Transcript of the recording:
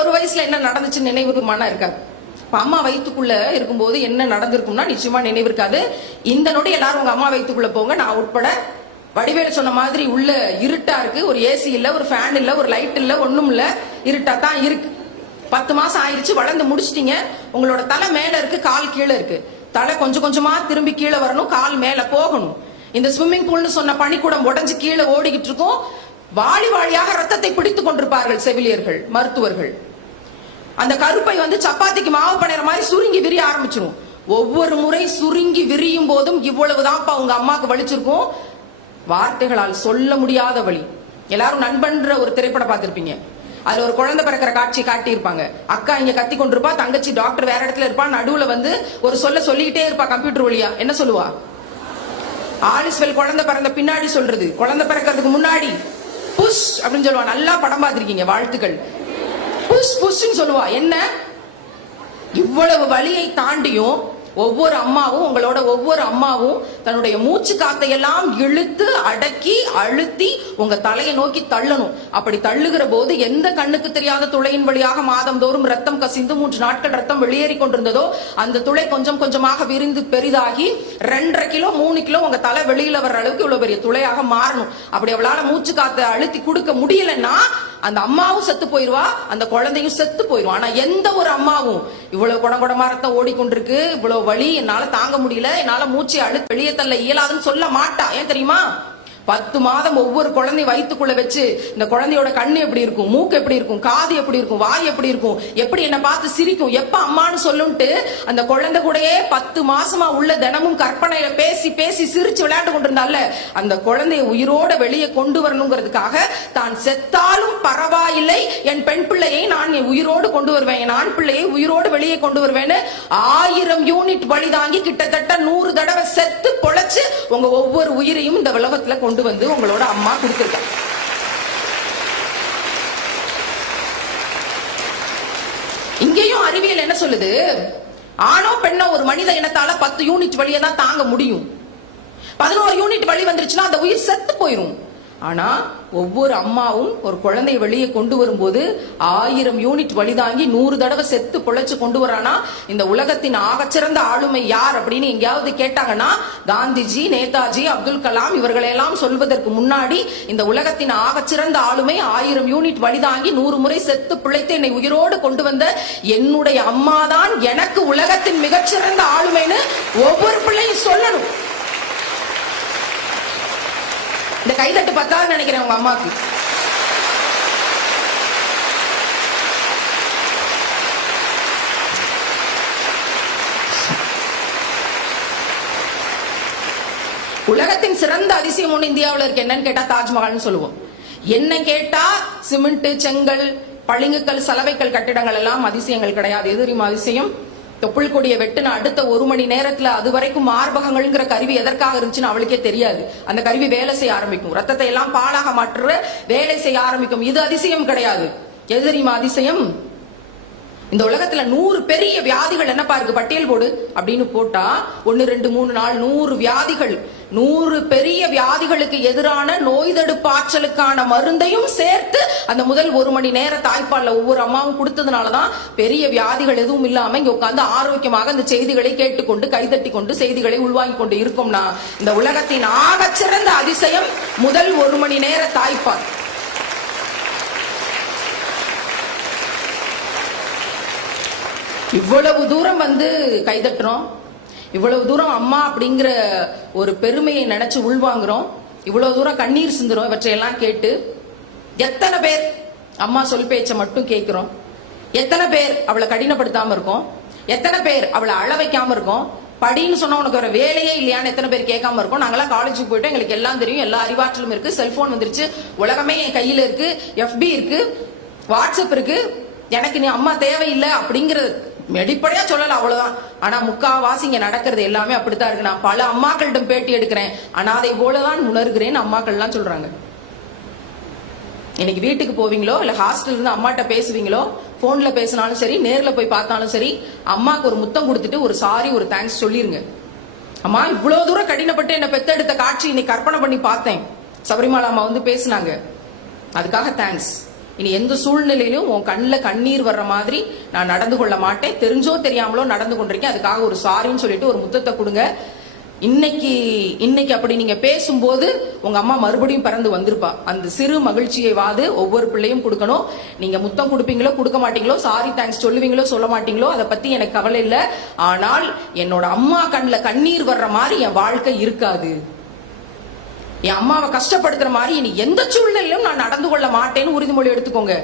ஒரு வயசுல என்ன நடந்துச்சு நினைவுக்குமானா இருக்காது. அம்மா வயிற்றுக்குள்ள இருக்கும்போது என்ன நடந்திருக்கும்னா நிச்சயமா நினைவு இருக்காது. இந்த நொடி எல்லாரும் உங்க அம்மா வயிற்றுக்குள்ள போங்க, நான் உட்பட. வடிவேலு சொன்ன மாதிரி உள்ள இருட்டா இருக்கு, ஒரு ஏசி இல்ல, ஒரு ஃபேன் இல்ல, ஒரு லைட் இல்ல, ஒண்ணும் இல்ல, இருட்டா தான் இருக்கு. 10 மாசம் ஆயிருச்சு, வளர்ந்து முடிச்சிட்டீங்க. உங்களோட தலை மேல இருக்கு, கால் கீழே இருக்கு. தலை கொஞ்சம் கொஞ்சமா திரும்பி கீழே வரணும், கால் மேல போகணும். இந்த ஸ்விம்மிங் பூல்னு சொன்ன பனிக்கூடம் உடஞ்சு கீழே ஓடிக்கிட்டு இருக்கும். வாளி வாளியாக ரத்தத்தை பிடித்துக் கொண்டிருப்பார்கள் செவிலியர்கள், மருத்துவர்கள். அந்த கருப்பை சப்பாத்திக்கு மாவு பணிற மாதிரி சுருங்கி விரிய ஆரம்பிச்சிடும். ஒவ்வொரு முறை சுருங்கி விரியும் போதும் இவ்வளவுதான்ப்பா உங்க அம்மாக்கு வலிச்சிருக்கும். வார்த்தைகளால் சொல்ல முடியாத வலி. எல்லாரும் நண்பன்ற ஒரு திரைப்படம் பார்த்திருப்பீங்க. அதுல ஒரு குழந்தை பிறக்கிற காட்சி காட்டியிருப்பாங்க. அக்கா இங்க கத்தி கொண்டிருப்பா, தங்கச்சி டாக்டர் வேற இடத்துல இருப்பா, நடுவுல ஒரு சொல்லிக்கிட்டே இருப்பா கம்ப்யூட்டர் வழியா. என்ன சொல்லுவா? ஆலிஸ்வெல் குழந்தை பிறந்த பின்னாடி சொல்றது, குழந்தை பிறக்கிறதுக்கு முன்னாடி புஷ் அப்படின்னு சொல்லுவா. நல்லா படம் பார்த்திருக்கீங்க, வாழ்த்துக்கள். புஷ் புஷ்ன்னு சொல்லுவா. என்ன இவ்வளவு வலியை தாண்டியும் ஒவ்வொரு அம்மாவும், உங்களோட ஒவ்வொரு அம்மாவும் தன்னுடைய மூச்சு காத்தை எல்லாம் இழுத்து அடக்கி அழுத்தி உங்க தலையை நோக்கி தள்ளணும். அப்படி தள்ளுகிற போது எந்த கண்ணுக்கு தெரியாத துளையின் வழியாக மாதந்தோறும் ரத்தம் கசிந்து 3 நாட்கள் ரத்தம் வெளியேறி கொண்டிருந்ததோ அந்த துளை கொஞ்சம் கொஞ்சமாக விரிந்து பெரிதாகி 2.5 கிலோ 3 கிலோ உங்க தலை வெளியில வர்ற அளவுக்கு இவ்வளவு பெரிய துளையாக மாறணும். அப்படி அவளால மூச்சு காத்தை அழுத்தி கொடுக்க முடியலன்னா அந்த அம்மாவும் செத்து போயிருவா, அந்த குழந்தையும் செத்து போயிருவா. ஆனா எந்த ஒரு அம்மாவும் இவ்வளவு குடமா ரத்தம் ஓடிக்கொண்டிருக்கு, இவ்வளவு வலி என்னால தாங்க முடியல, என்னால மூச்சை அழுத்தி வெளியே தள்ள இயலாதுன்னு சொல்ல மாட்டா. ஏன் தெரியுமா? 10 மாதம் ஒவ்வொரு குழந்தை வயிற்றுக்குள்ள வச்சு இந்த குழந்தையோட கண்ணு எப்படி இருக்கும், மூக்கு எப்படி இருக்கும், காது எப்படி இருக்கும், வாய் எப்படி இருக்கும், எப்படி என்ன பார்த்து சிரிக்கும், எப்ப அம்மான்னு சொல்லுன்ட்டு அந்த குழந்தை கூடயே 10 மாசமா உள்ள தினமும் கற்பனையில பேசி பேசி சிரிச்சு விளையாட்டு கொண்டிருந்தால அந்த குழந்தைய உயிரோட வெளியே கொண்டு வரணுங்கிறதுக்காக தான் செத்தாலும் பரவாயில்லை, என் பெண் பிள்ளையை நான் உயிரோடு கொண்டு வருவேன், என் ஆண் பிள்ளையை உயிரோடு வெளியே கொண்டு வருவேன்னு 1000 யூனிட் வலி தாங்கி கிட்டத்தட்ட 100 தடவை செத்து பொழைச்சு உங்க ஒவ்வொரு உயிரையும் இந்த உலகத்துல கொண்டு வந்து உங்களோட அம்மா கொடுத்திருக்காங்க. இங்கேயும் அறிவியல் என்ன சொல்லுது? ஆணோ பெண்ணோ ஒரு மனித இனத்தால 10 யூனிட் வலியை தான் தாங்க முடியும். 11 யூனிட் வலி வந்துருச்சுன்னா அந்த உயிர் செத்து போயிரும். ஆனா ஒவ்வொரு அம்மாவும் ஒரு குழந்தையை வெளியே கொண்டு வரும்போது 1000 யூனிட் வலி தாங்கி 100 தடவை செத்து பொழைச்சு கொண்டு வரானா இந்த உலகத்தின் ஆகச்சிறந்த ஆளுமை யார் அப்படின்னு எங்கேயாவது கேட்டாங்கன்னா காந்திஜி, நேதாஜி, அப்துல் கலாம் இவர்களெல்லாம் சொல்வதற்கு முன்னாடி இந்த உலகத்தின் ஆகச்சிறந்த ஆளுமை 1000 யூனிட் வலி தாங்கி 100 முறை செத்து பிழைத்து என்னை உயிரோடு கொண்டு வந்த என்னுடைய அம்மாதான் எனக்கு உலகத்தின் மிகச்சிறந்த ஆளுமைன்னு ஒவ்வொரு பிள்ளையும் சொல்லணும். இந்த கைதட்டு பத்தாதுன்னு நினைக்கிறேன் உங்க அம்மாக்கு. உலகத்தின் சிறந்த அதிசயம் ஒண்ணு இந்தியாவில் இருக்கு. என்னன்னு கேட்டா தாஜ்மஹால்னு சொல்லுவோம். என்ன கேட்டா சிமெண்ட், செங்கல், பளிங்குக்கல், சலவைக்கல் கட்டிடங்கள் எல்லாம் அதிசயங்கள் கிடையாது. எது தெரியுமா அதிசயம்? தொப்புள் கொடியை வெட்டுன அடுத்த 1 மணி நேரத்துல அது வரைக்கும் மார்பகங்கள்ங்கிற கருவி எதற்காக இருந்துச்சுன்னு அவளுக்கே தெரியாது. அந்த கருவி வேலை செய்ய ஆரம்பிக்கும், ரத்தத்தை எல்லாம் பாலாக மாற்ற வேலை செய்ய ஆரம்பிக்கும். இது அதிசயம் கிடையாது. எது தெரியுமா அதிசயம்? இந்த உலகத்துல 100 பெரிய வியாதிகள் என்னப்பா இருக்கு பட்டியல் போடு அப்படின்னு போட்டா 1 2 3 4 100 வியாதிகள், 100 பெரிய வியாதிகளுக்கு எதிரான நோய் தடுப்பாற்றலுக்கான மருந்தையும் சேர்த்து அந்த முதல் 1 மணி நேர தாய்ப்பால்ல ஒவ்வொரு அம்மாவும் கொடுத்ததுனாலதான் பெரிய வியாதிகள் எதுவும் இல்லாம இங்க உட்கார்ந்து ஆரோக்கியமாக இந்த செய்திகளை கேட்டுக்கொண்டு கைதட்டி கொண்டு செய்திகளை உள்வாங்கி கொண்டு இருக்கோம்னா இந்த உலகத்தின் ஆகச்சிறந்த அதிசயம் முதல் 1 மணி நேர தாய்ப்பால். இவ்வளவு தூரம் கைதட்டுறோம், இவ்வளவு தூரம் அம்மா அப்படிங்கிற ஒரு பெருமையை நினைச்சு உள்வாங்குறோம், இவ்வளவு தூரம் கண்ணீர் சிந்துறோம். இவற்றையெல்லாம் கேட்டு எத்தனை பேர் அம்மா சொல் பேச்ச மட்டும் கேட்கிறோம்? எத்தனை பேர் அவளை கடினப்படுத்தாம இருக்கோம்? எத்தனை பேர் அவளை அழ வைக்காம இருக்கோம்? படின்னு சொன்னா உனக்கு வேற வேலையே இல்லையான்னு எத்தனை பேர் கேட்காம இருக்கும்? நாங்கெல்லாம் காலேஜுக்கு போயிட்டோம், எங்களுக்கு எல்லாம் தெரியும், எல்லா அறிவாற்றலும் இருக்கு, செல்போன் வந்துருச்சு, உலகமே என் கையில இருக்கு, FB இருக்கு, வாட்ஸ்அப் இருக்கு, எனக்கு நீ அம்மா தேவையில்லை அப்படிங்கிறது வெளிப்படையா சொல்லல, அவ்வளவுதான். ஆனா முக்காவாசி இங்க நடக்கிறது எல்லாமே அப்படித்தான் இருக்கு. நான் பல அம்மாக்களிடம் பேட்டி எடுக்கிறேன், அனாதை போலதான் உணர்கிறேன் அம்மாக்கள் எல்லாம் சொல்றாங்க. இன்னைக்கு வீட்டுக்கு போவீங்களோ இல்ல ஹாஸ்டல் இருந்து அம்மாட்ட பேசுவீங்களோ, போன்ல பேசினாலும் சரி, நேர்ல போய் பார்த்தாலும் சரி, அம்மாக்கு ஒரு முத்தம் கொடுத்துட்டு ஒரு சாரி, ஒரு தேங்க்ஸ் சொல்லிருங்க. அம்மா இவ்வளவு தூரம் கடினப்பட்டு என்ன பெத்தெடுத்த காட்சி இன்னைக்கு கற்பனை பண்ணி பார்த்தேன், சபரிமலை அம்மா பேசினாங்க, அதுக்காக தேங்க்ஸ். இனி எந்த சூழ்நிலையிலும் உன் கண்ணில் கண்ணீர் வர்ற மாதிரி நான் நடந்து கொள்ள மாட்டேன். தெரிஞ்சோ தெரியாமலோ நடந்து கொண்டிருக்கேன், அதுக்காக ஒரு சாரின்னு சொல்லிட்டு ஒரு முத்தத்தை கொடுங்க. இன்னைக்கு அப்படி நீங்க பேசும்போது உங்க அம்மா மறுபடியும் பிறந்து வந்திருப்பா. அந்த சிறு மகிழ்ச்சியை ஒவ்வொரு பிள்ளையும் கொடுக்கணும். நீங்க முத்தம் கொடுப்பீங்களோ கொடுக்க மாட்டீங்களோ, சாரி தேங்க்ஸ் சொல்லுவீங்களோ சொல்ல மாட்டீங்களோ, அதை பத்தி எனக்கு கவலை இல்லை. ஆனால் என்னோட அம்மா கண்ணில் கண்ணீர் வர்ற மாதிரி என் வாழ்க்கை இருக்காது. என் அம்மாவை கஷ்டப்படுத்துற மாதிரி இனி எந்த சூழ்நிலையிலும் நான் நடந்து கொள்ள மாட்டேன்னு உறுதிமொழி எடுத்துக்கோங்க.